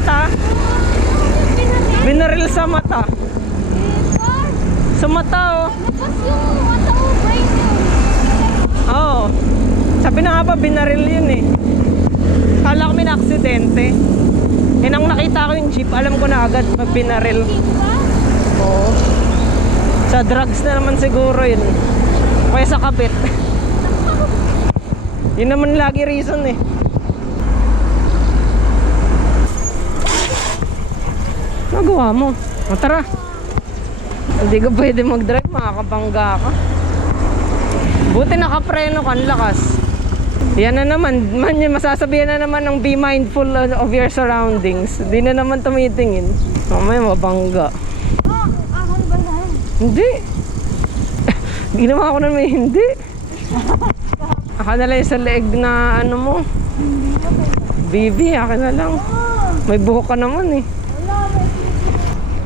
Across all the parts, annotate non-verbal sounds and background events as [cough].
mata. Binaril sa mata. Sa mata, oh. Oo. Sabi na nga ba, binaril yun eh. Kala ko may na-aksidente. Eh, nang nakita ko yung jeep, alam ko na agad pag binaril. Oo. Sa drugs na naman siguro yun. Kaya sa kapit. [laughs] yun naman lagi reason eh. Nagawa mo. O tara. Hindi ka pwede mag-drive, makakabangga ka. Buti nakapreno ka, lakas. Yan na naman, man masasabihan na naman ng be mindful of your surroundings. Hindi na naman tumitingin. Mamaya mabangga. Oh, ako ba yan? Hindi. [laughs] Ginawa ko na may hindi. Ako na lang sa leeg na ano mo. Bibi, akin na lang. May buhok ka naman eh.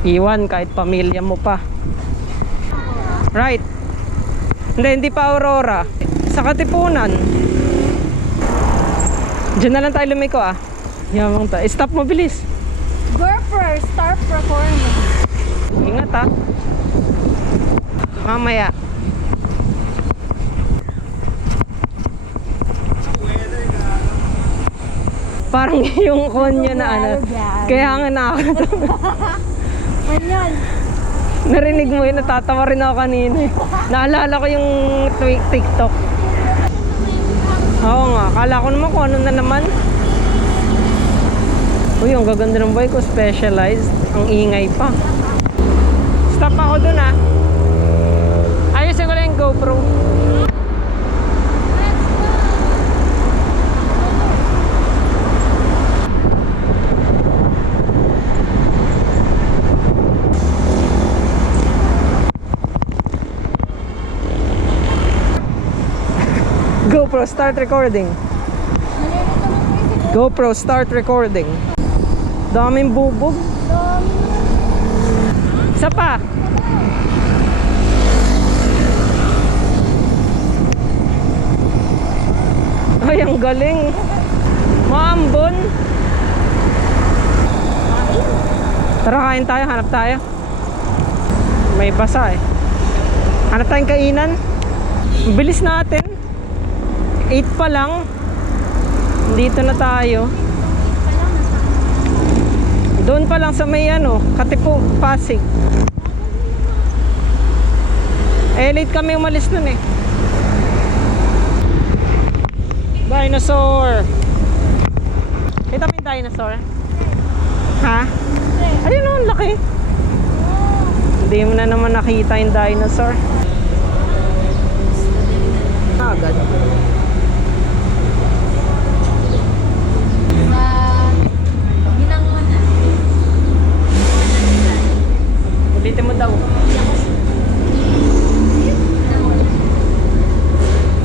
Iwan kahit pamilya mo pa. Right. Hindi, hindi pa Aurora. Sa Katipunan. Diyan na lang tayo lumiko ah. Yamang tayo. Stop mo bilis. GoPro, start recording. Ingat ah. Mamaya. Parang [laughs] yung konyo na ano. Kaya nga nakakatawa. [laughs] Manyan. Narinig mo yun, natatawa rin ako kanina. Naalala ko yung TikTok. Oo nga, kala ko naman kung ano na naman. Uy, ang gaganda ng boy ko, specialized. Ang ingay pa. Stop ako dun ah. Ayusin ko lang yung GoPro. GoPro, start recording. GoPro, start recording. Daming bubog. Isa pa. Ay, ang galing. Maambon. Tara, kain tayo. Hanap tayo. May basa eh. Hanap tayong kainan. Bilis natin. 8 pa lang. Dito na tayo. Doon pa lang sa may ano, Katipo, Pasig. Eh, late kami umalis nun eh. Dinosaur! Kita mo yung dinosaur? Ha? Ayun oh, ang laki. Hindi mo na naman nakita yung dinosaur. Agad. Binangon na. Ulitin mo daw.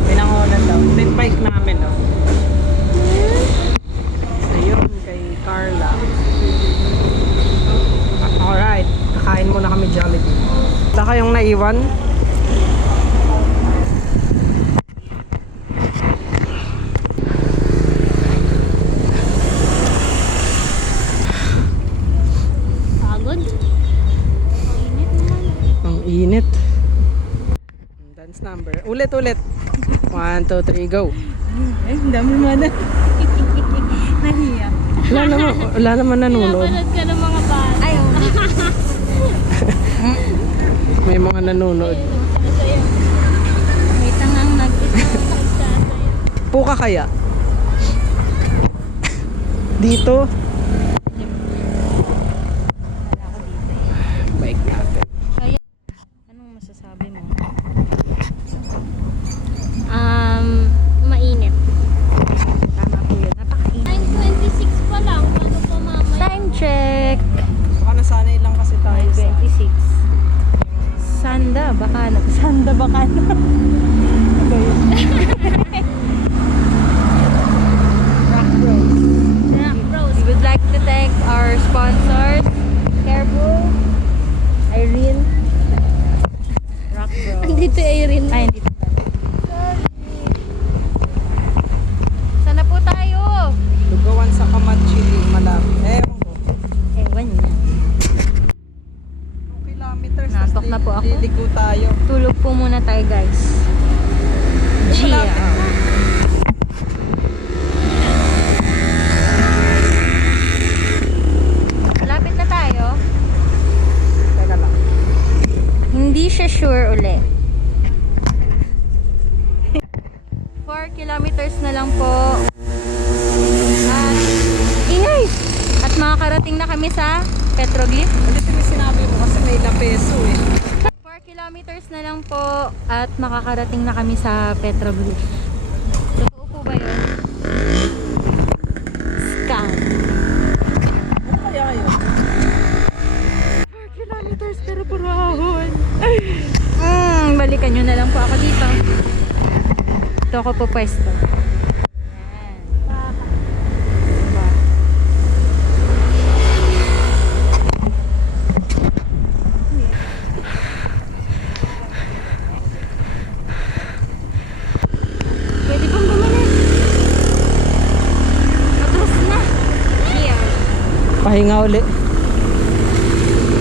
Pinangonan daw. Ito yung bike namin, no? Ayun, kay Carla. Ah, Alright, kakain muna kami Jollibee. Wala kayong naiwan? Pagod. Init naman. Ang init. Dance number. Ulit, ulit. 1, 2, 3, go. Ay, ang dami naman na. [laughs] Nahiya. Wala naman, wala naman nanonood. Pinapanood ka ng mga bata. Ay, [laughs] May mga nanonood. May tangang nag-isang Puka kaya? Dito? Bike natin. Anong masasabi mo? Um, mainit. Tama po yun. Napakainit. 9.26 pa lang. Paano pa mamaya? Time check. Baka nasanay lang kasi tayo sa... 26. Sanda, baka na. Sanda, baka na. Ano ba yun? Rock Bros. Rock Bros. We would like to thank our sponsors, Carebo, Irene, Rock Bros. Hindi po ako. Liliko tayo. Tulog po muna tayo guys. Gia. Malapit na tayo. Teka lang. Hindi siya sure uli. 4 kilometers na lang po. At, ingay! At makakarating na kami sa Petroglyph. Hindi yung sinabi mo kasi may ilang peso eh. 4 kilometers na lang po at makakarating na kami sa Petroglyph. Totoo po ba yun? Scam. Ano kaya yun? 4 kilometers pero purahon. Mm, balikan nyo na lang po ako dito. Ito ako po pwesto. Yan. Diba? Pwede pang bumalik. Matros na. Here. Pahinga uli.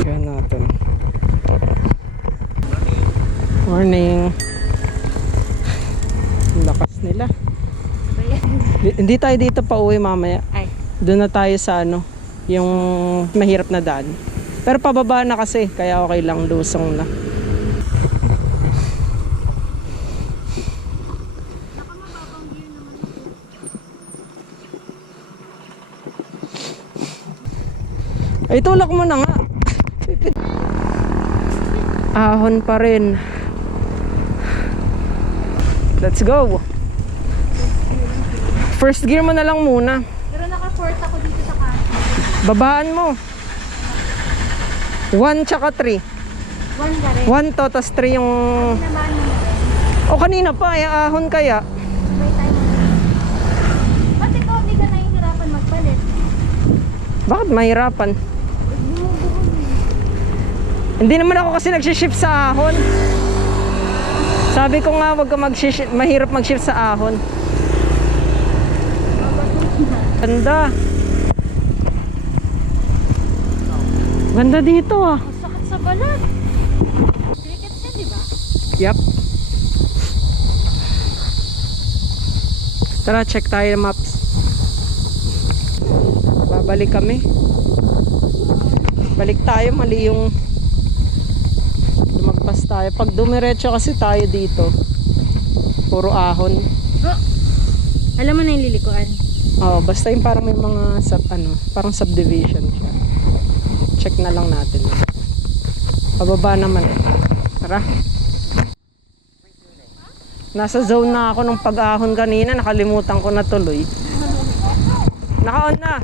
Kaya natin. Morning. Ang lakas nila. Di- Hindi tayo dito pa uwi mamaya. Ay. Doon na tayo sa ano, yung mahirap na daan. Pero pababa na kasi, kaya okay lang, lusong na. Ay, tulak mo na nga. [laughs] Ahon pa rin. Let's go. First gear mo na lang muna. Pero naka-fourth ako dito sa kanan. Babaan mo. 1 tsaka 3. One ka rin. 1 to, tas 3 yung... O kanina pa, ay ahon kaya. May time mo. Ba't ikaw hindi ka nahihirapan magpalit? Bakit mahirapan? Hindi naman ako kasi nagsishift sa ahon. Sabi ko nga, wag ka mag mahirap mag-shift sa ahon. Ganda. Ganda dito ah. Sakit sa balat. Cricket siya, di ba? Yep. Tara, check tayo ng maps. Babalik kami. Balik tayo, mali yung lumagpas tayo. Pag dumiretso kasi tayo dito, puro ahon. Oh. Alam mo na yung lilikuan. Oh, basta yung parang may mga sub, ano, parang subdivision siya. Check na lang natin. Pababa naman. Tara. Nasa zone na ako nung pag-ahon kanina, nakalimutan ko na tuloy. Naka-on na.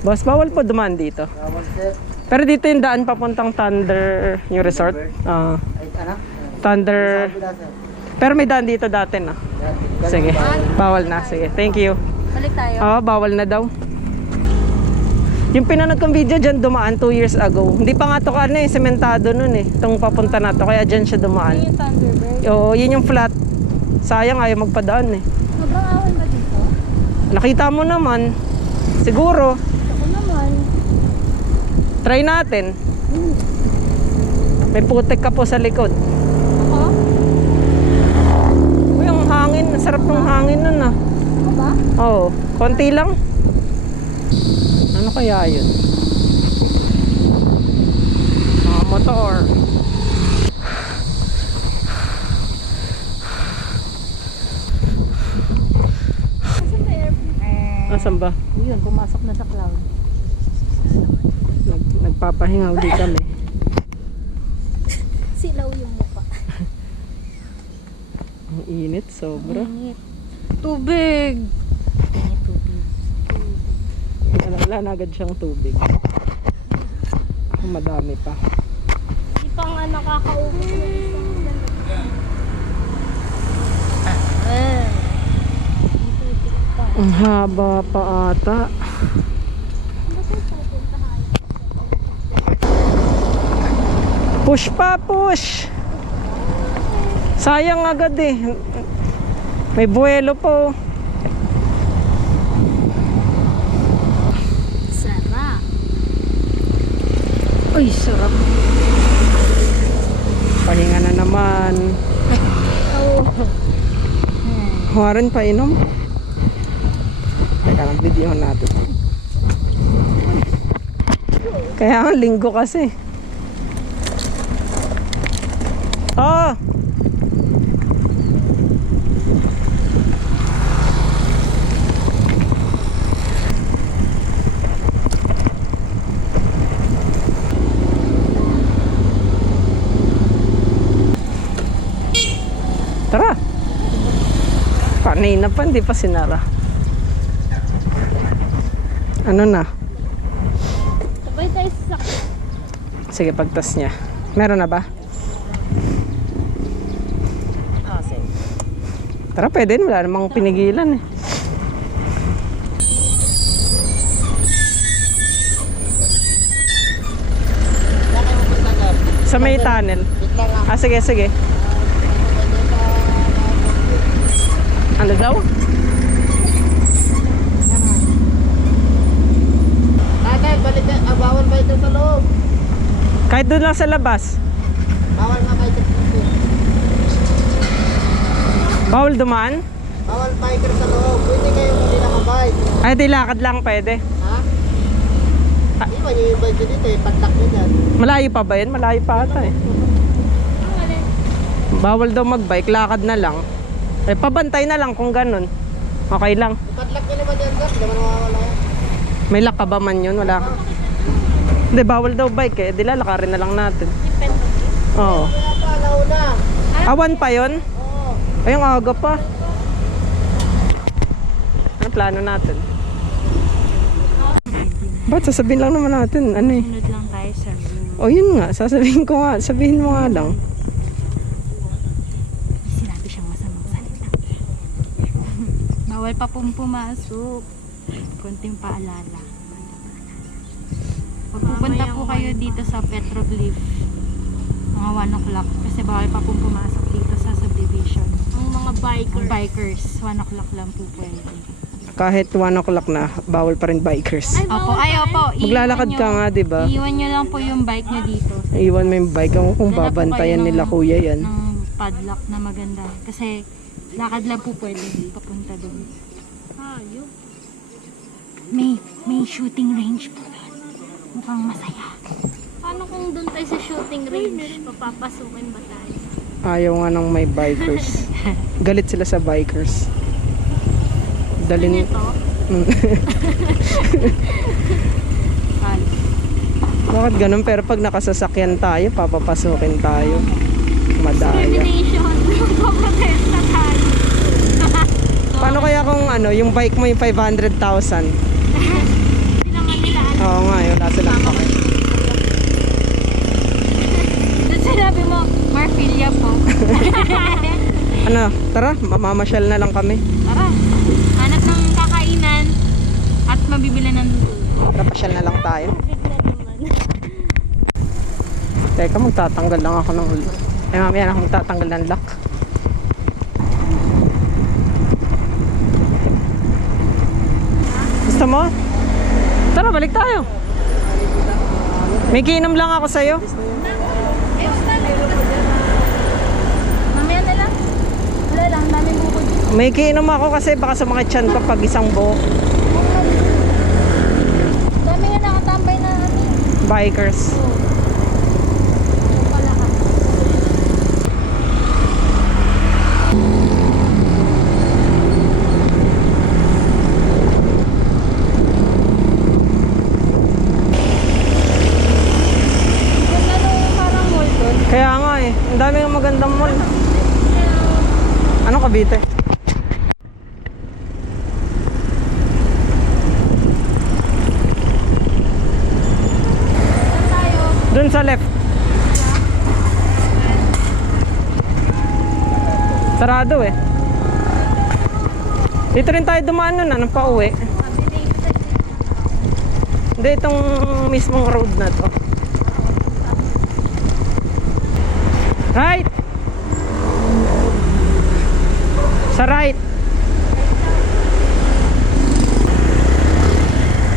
Boss, bawal po dumaan dito. Pero dito yung daan papuntang Thunder, yung resort. Ah, Thunder. Pero may daan dito dati na. Sige, bawal na. Sige, thank you. Balik tayo. Oo, bawal na daw. Yung pinanood kong video dyan dumaan 2 years ago. Hindi pa nga to ka ano eh, sementado nun eh. Itong papunta na to, kaya dyan siya dumaan. yung Thunderbird. Oo, yun yung flat. Sayang ayaw magpadaan eh. Sobrang awan ba dito? Nakita mo naman. Siguro, Ako naman. try natin. May putik ka po sa likod. Ako? Uy, ang hangin. Ang sarap ng hangin nun ah. Ako ba? Oo, konti lang. Ano kaya yun? Mga motor. Asan ba? Yun, pumasok na sa cloud. Nag, nagpapahinga ulit kami. Silaw yung mukha. [laughs] Ang init, sobra. Init. Tubig! Init tubig. Wala, wala na agad siyang tubig. Ang Madami pa. Di pa nga nakakaubos ng isang. Ah. Pa. Ang haba pa ata. Push pa, push. Sayang agad eh. May buwelo po. Sarap. Uy, sarap. Pahinga na naman. [laughs] Huwaran pa inom. Teka lang, video natin. Kaya linggo kasi. Oh! Tara! Kanina pa, hindi pa sinara. Ano na? Sabay tayo sa Sige, pagtas niya. Meron na ba? Ah, sige. Tara, pwede. Wala namang pinigilan eh. Sa may tunnel. Ah, sige, sige. Ano daw? Tatay, balik. Ah, bawal ba ito sa loob? Kahit doon lang sa labas. Bawal nga ba ito sa loob? Bawal dumaan? Bawal biker sa loob. Pwede kayo hindi nakabike. Ay, di lakad lang pwede. Ha? Hindi ba yung bike dito eh. Padlock nyo dyan. Malayo pa ba yun? Malayo pa ata eh. Bawal daw magbike, lakad na lang. Eh, pabantay na lang kung ganun. Okay lang. Padlock nyo naman yan, sir. Hindi naman mawawala yan. May lock ka ba man yun? Wala ka. Hindi, bawal daw bike eh. Di lalakarin na lang natin. Oo. Kaya pa, nauna. Awan pa yun? Oo. Ay, ang aga pa. Ano plano natin? Ba't sasabihin lang naman natin? Ano eh? Sunod lang tayo sa. O yun nga, sasabihin ko nga. Sabihin mo nga lang. Sinabi siyang masamang salita. [laughs] Bawal pa pong pumasok. Konting paalala. Pag pupunta po kayo dito sa Petroglyph, mga 1 o'clock, kasi bawal pa pong pumasok dito subdivision. Ang mga biker. Ang bikers, 1 o'clock lang po pwede. Kahit 1 o'clock na, bawal pa rin bikers. Ay, Opo, bawal ay pa rin? opo. Maglalakad ka nyo- nga, di ba? Iwan nyo lang po yung bike nyo dito. Iwan mo yung bike mo kung Dala po babantayan kayo nila ng- kuya yan. ng padlock na maganda. Kasi lakad lang po pwede papunta doon. Hayop. May, may shooting range po doon. Mukhang masaya. Paano kung doon tayo sa shooting range? Papapasukin ba tayo? Ayaw nga ng may bikers. [laughs] Galit sila sa bikers. Dalin... Ito? Al. Bakit ganun? Pero pag nakasasakyan tayo, papapasukin tayo. Madaya. [laughs] [laughs] Paano kaya kung ano, yung bike mo yung 500,000? Hindi naman nila alam. Oo nga, yun. Wala silang pake. Sinabi mo, Marfilia po. [laughs] Ano, tara, mamamasyal na lang kami. Tara, hanap ng kakainan at mabibili ng Tara, pasyal na lang tayo. Teka, magtatanggal lang ako ng... Eh, mamaya na ako magtatanggal ng lock. Gusto mo? Tara, balik tayo. May kiinom lang ako sa'yo. Mamaya na lang. Wala lang, daming bukod. May kiinom ako kasi baka sumakit tiyan ko pag isang buhok. Dami nga nakatambay na ano. Bikers. Doon. Kaya nga eh, ang dami ng magandang mall. Ano Cavite? Saan tayo? Doon sa left. Sarado eh. Dito rin tayo dumaan nun, ano pa uwi. Hindi, itong mismong road na to. Right! Sa right.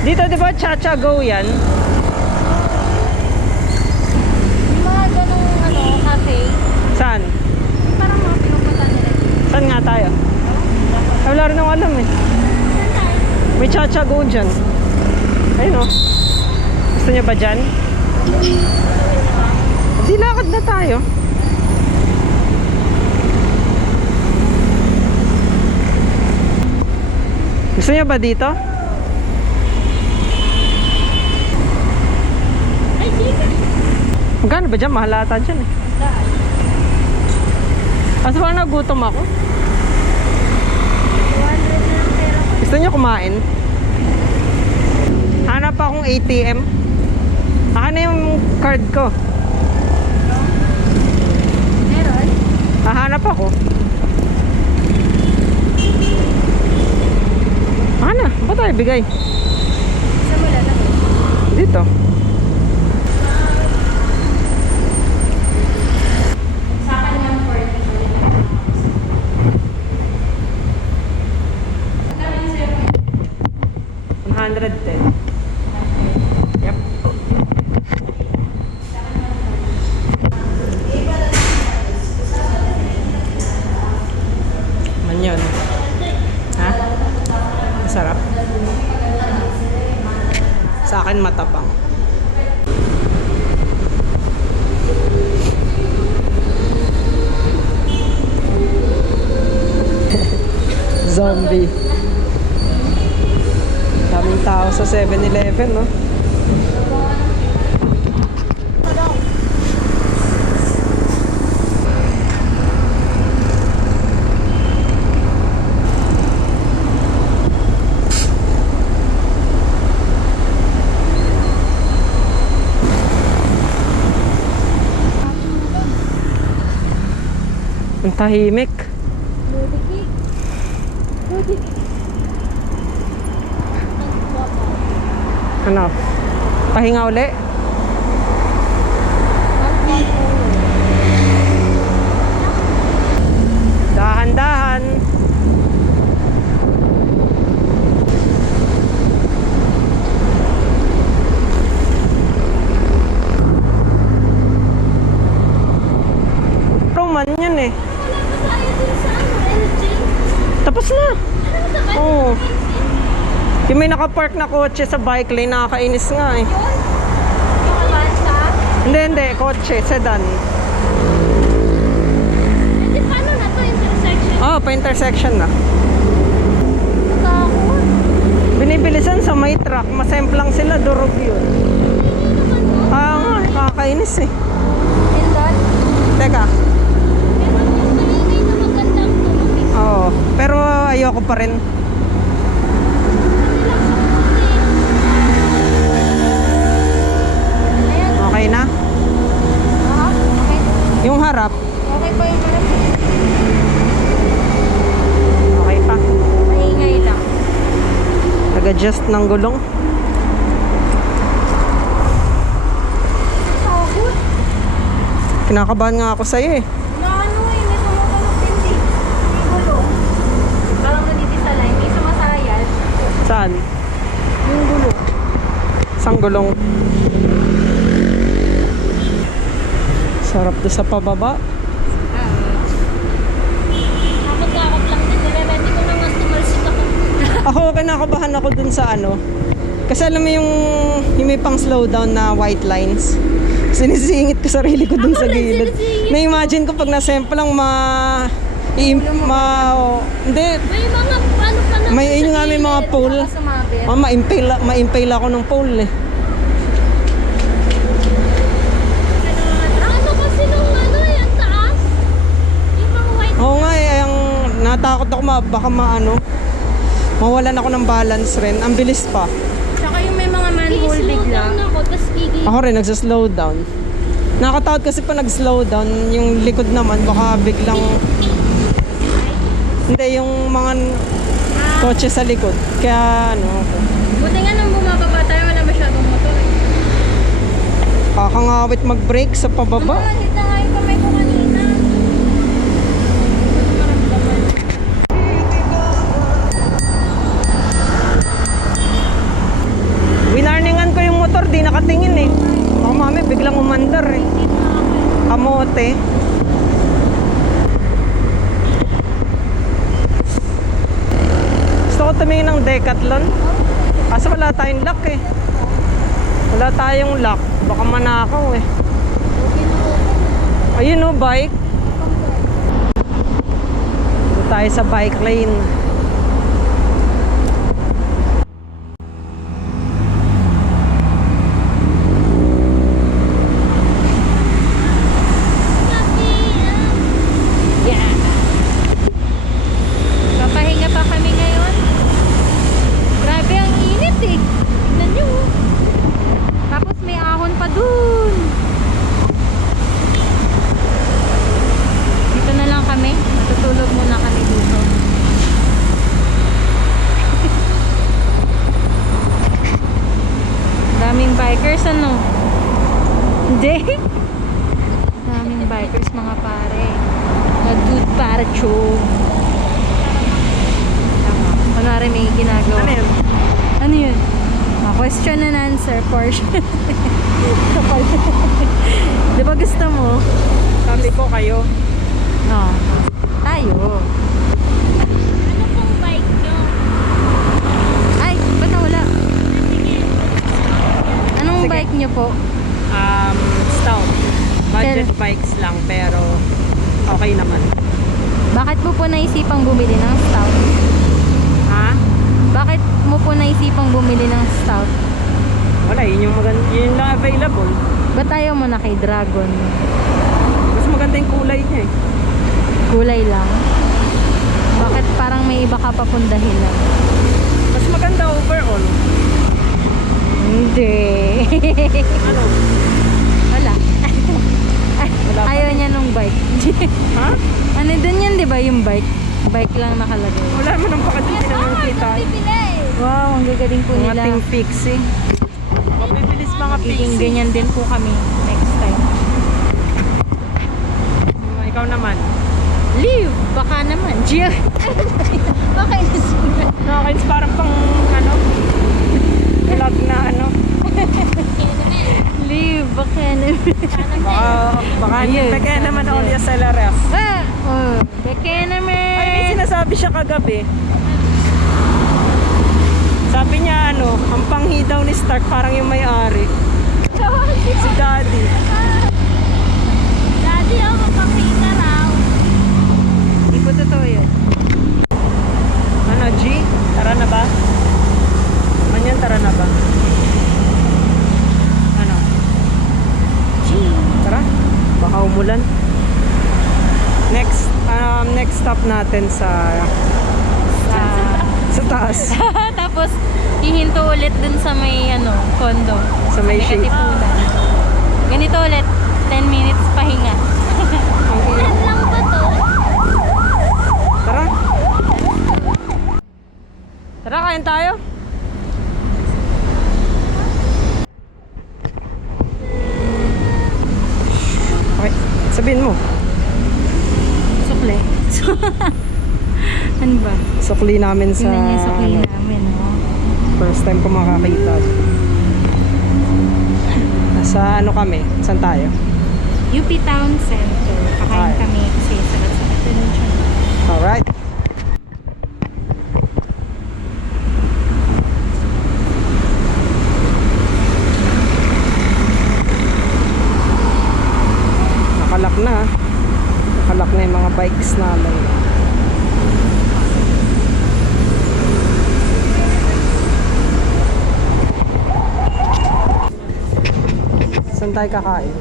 Dito di ba Chacha Go yan? Saan? Parang mga pinupunta nila. Saan nga tayo? Ay, wala rin akong alam eh. May chachago dyan. Ayun o. Gusto niyo ba dyan? Di lakad na tayo. Gusto niyo ba dito? Magkano ba dyan? Mahal ata dyan eh. Kaso parang nagutom ako. 200 na lang pera ko. Gusto niyo kumain? Hanap akong ATM. Akin na yung card ko. Meron? Hahanap ako. Ano? Ba tayo bigay? Sa mula lang. Dito. Sa akin yung 110. Yep. Man yun. Ha? Masarap. Sa akin matabang. [laughs] Zombie. Daming tao sa 7-Eleven, no? Ang tahimik. Ano? Pahinga uli? Dahan-dahan. Roman yan eh. Tayo dun sa ano, LJ. Tapos na. Ano sa Oo. Yung may nakapark na kotse sa bike lane, nakakainis nga eh. Yung Avanza? Hindi, hindi. Kotse, sedan. Hindi, paano na to intersection? Oh, pa-intersection na. Nakakot. Binibilisan sa may truck. Masemplang sila, durog yun. Ah, nga, nakakainis eh. Pindot? Teka. Pero. Oo. Pero ayoko pa rin. Okay na? Aha, okay. Yung harap, Okay po yung harap. okay pa. Maingay lang. Nag-adjust ng gulong. Kinakabahan nga ako sa'yo eh. Na ano eh, may sumusunod hindi. May gulo. Parang nadidisalay. May sumasayal. Saan? Yung gulo. Isang gulong. Sarap to sa pababa. Nakapagkakap lang din. Nire-ready ko na nga tumalsik ako. Ako, kinakabahan ako dun sa ano. Kasi alam mo yung, yung may pang slowdown na white lines. Sinisingit ko sarili ko dun sa rin gilid. Na-imagine ko pag nasemple lang ma... I, ma... oh, hindi. May mga ano pa na. May yun nga may mga pole. Oh, ma-impale, ma-impale ako ng pole eh. Natakot ako ma, baka maano. Mawalan ako ng balance rin. Ang bilis pa. Tsaka yung may mga manhole bigla. ako, tapos gigi. Ako rin, nagsa-slow down. Nakatakot kasi pa nag-slow down, yung likod naman baka biglang... Hindi, yung mga kotse sa likod. Kaya ano, Buti nga nung bumababa tayo, wala masyadong motor eh. kakangawit mag-brake sa pababa. Nakita di nakatingin eh. Baka mami, biglang umandar eh. Kamote. Gusto ko tumingin ng Decathlon. Kaso wala tayong lock eh. Wala tayong lock. Baka manakaw eh. Ayun o, bike. Dito tayo sa bike lane. Hindi. Daming bikers mga pare. Dude para chog. Tama. Kunwari may ginagawa. Ano yun? Ano yun? Ah, question and answer portion. [laughs] Di ba gusto mo? Sabi ko kayo. Oo. Tayo. Ano pong bike nyo? Ay, ba't nawala? Anong Sige. bike niyo po? Budget Pero- bikes lang pero okay naman. Bakit mo po naisipang bumili ng stout? Ha? Bakit mo po naisipang bumili ng stout? Wala, yun yung maganda. Yun lang available. Ba't ayaw mo na kay Dragon? Mas maganda yung kulay niya eh. Kulay lang. Bakit parang may iba ka pa pong dahilan? Mas maganda overall. Hindi. Ano? [laughs] Pa. Ayaw niya nung bike. [laughs] Ha? ano dun yan, di ba, yung bike? Bike lang nakalagay. Wala mo nang pakadito na yung kita. Wow, ang gagaling po nila. ting pixie. Mabibilis mga Magiging pixie. ganyan din po kami next time. Hmm, Ikaw naman. Leave! Baka naman. Gia! [laughs] Baka inasulat. Nakakains parang pang ano. Vlog na ano. [laughs] Baka naman. Baka, baka Ayun. Kaya naman sabi. all yung SLRF. ah! Oh, baka naman. Ay, may sinasabi siya kagabi. Sabi niya ano, ang panghi daw ni Stark parang yung may-ari. Si Daddy. Daddy, ako mapakita raw. Hindi po totoo yun. Ano, G? Tara na ba? Manyan, tara na ba? Ano? G. Tara. Baka umulan. Next, um, next stop natin sa Sa... sa taas. [laughs] Tapos, hihinto ulit dun sa may, ano, condo. Sa may shade. Ganito ulit. 10 minutes pahinga. Lang ba to? Tara. Tara, kain tayo. Okay, sabihin mo. Sukle. [laughs] ano ba? Sukli namin sa niyo yung sukli ano, namin, oh. first time ko makakita. Nasa ano kami? Saan tayo? UP Town Center. Kakain kami kasi sakat-sakat din tiyan. Alright. Nakalak na. ah. Nakalak na yung mga bikes namin. Saan tayo kakain?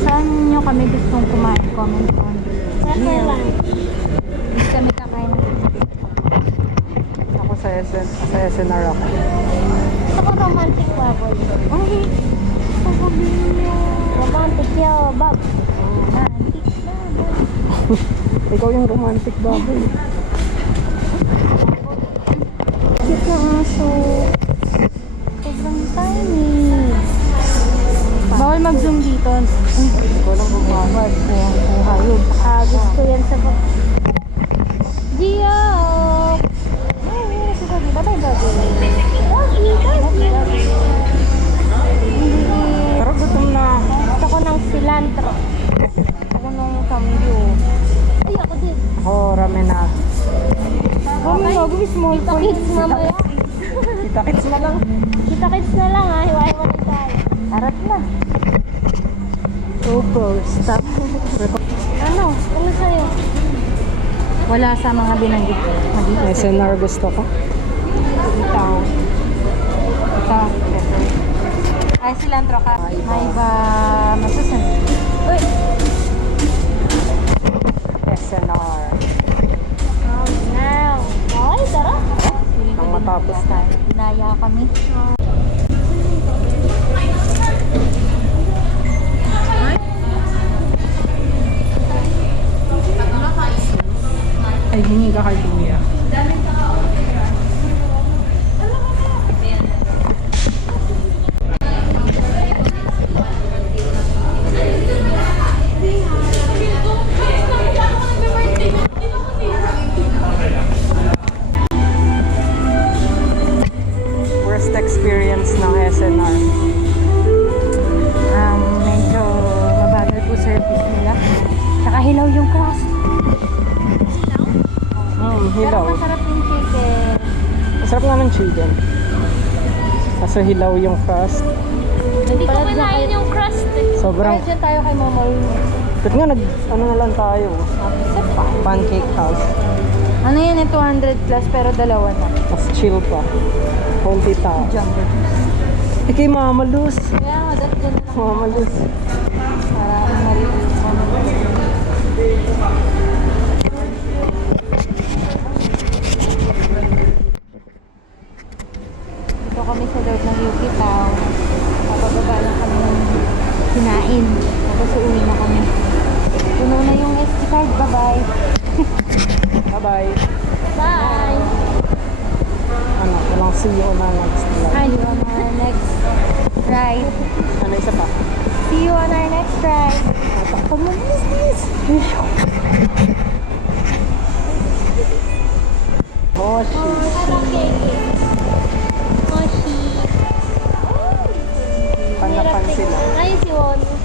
Saan nyo kami gustong kumain? Comment on. Saan lang? Hindi kami kakain Ako sa, SN, sa SNR ako. Gusto ko romantic bubble. Ay, sasabihin nyo. Romantic yun, Bob. Romantic bubble. Ikaw yung romantic baboy. Cute na aso. Sobrang tiny. Bawal mag-zoom dito. Walang bumawad. Buwang buhayog. Ah, gusto yan sa. Gio! Ay, sasabi ba tayo bago? Pero gutom na. Gusto ko ng cilantro. Ako nung samgyo. Ay, ako din. Ako, ramen na. Kami gagawin small po Kita kits na lang ha. Hiwa-hiwalay tayo. Arat na. GoPro, stop. Ano? Ano sa'yo? Wala sa mga binanggit. SNR gusto ko. Ikaw. Ikaw. Ay, silantro ka. May ba masusunod? Uy! SNR. Oh, now. Okay, tara. Nang matapos na. Naya kami. Ay, hingi ka kay kuya. Worst experience ng SNR. Um, medyo mabagal po service nila. Tsaka hilaw yung crust. Hmm, Pero hilaw. masarap yung chicken. Masarap nga ng chicken. Kaso hilaw yung crust. Hindi ko Parang kinain yung crust eh. Sobrang, Kaya dyan tayo kay Momol. ba't nga nag, ano na lang tayo? Pancake house. Ano yan eh, 200 plus pero dalawa na. Mas chill pa. Konti tao. Jumbo. Eh kay Mama Luz. Kaya nga, dat dyan na lang. Mama Luz. Para ang marinig Momol. Dito kami sa loob ng UP Town. Papababa lang kami ng kinain. Tapos uuwi na kami. Puno na yung SD card. Bye-bye. Bye. Ano, walang see you na next vlog. You on our next ride. Ano isa pa? See you on our next ride. Takpan mo. Please, please. Oh, shit. Moshi. Panapan sila. Ay, si Won.